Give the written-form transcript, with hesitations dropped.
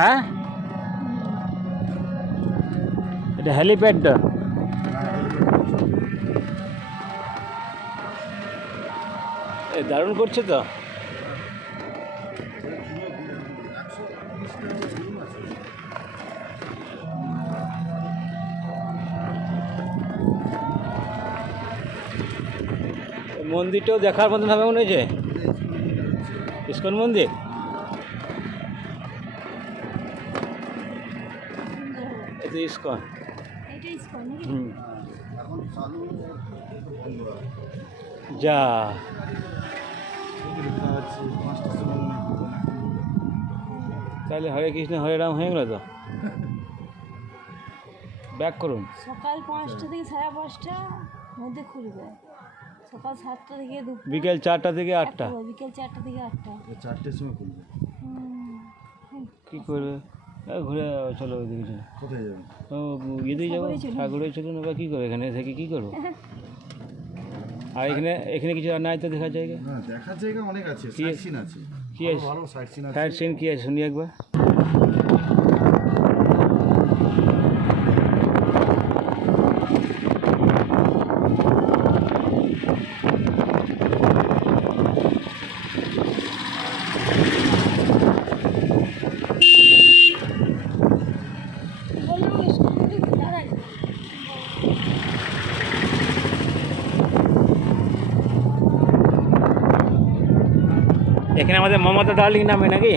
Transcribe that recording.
হ্যাঁ, এটা হেলিপ্যাডটা। দারুণ করছে তো। মন্দিরটাও দেখার মতন হবে মনে হয়েছে, ইস্কন মন্দির। এটা ইস্কন। যা তাহলে হরে কৃষ্ণ হরে রাম হয়ে গেল তো। ব্যাক করুন। সকাল 5টা থেকে 5:30 মধ্যে খুলবে, সকাল 7টা থেকে বিকেল 4টা থেকে 8টা, বিকেল 4টা থেকে 8টা, 4টের সময় খুলবে। কী করবে? ঘুরে চলো ওইদিকে। কোথায় যাবেন? ও ইয়েতেই যাবো, সাগরে চলুন। বা কী করবো এখানে থেকে, কী করবো? আর এখানে কিছু আর নাই তো দেখার জায়গা? না, দেখার জায়গা অনেক আছে, সাইট সিন আছে। কী আছে? ভালো সাইট সিন আছে। সাইট সিন কী আছে শুনি একবার। এখানে আমাদের মমতা ডার্লিং নামে নাকি?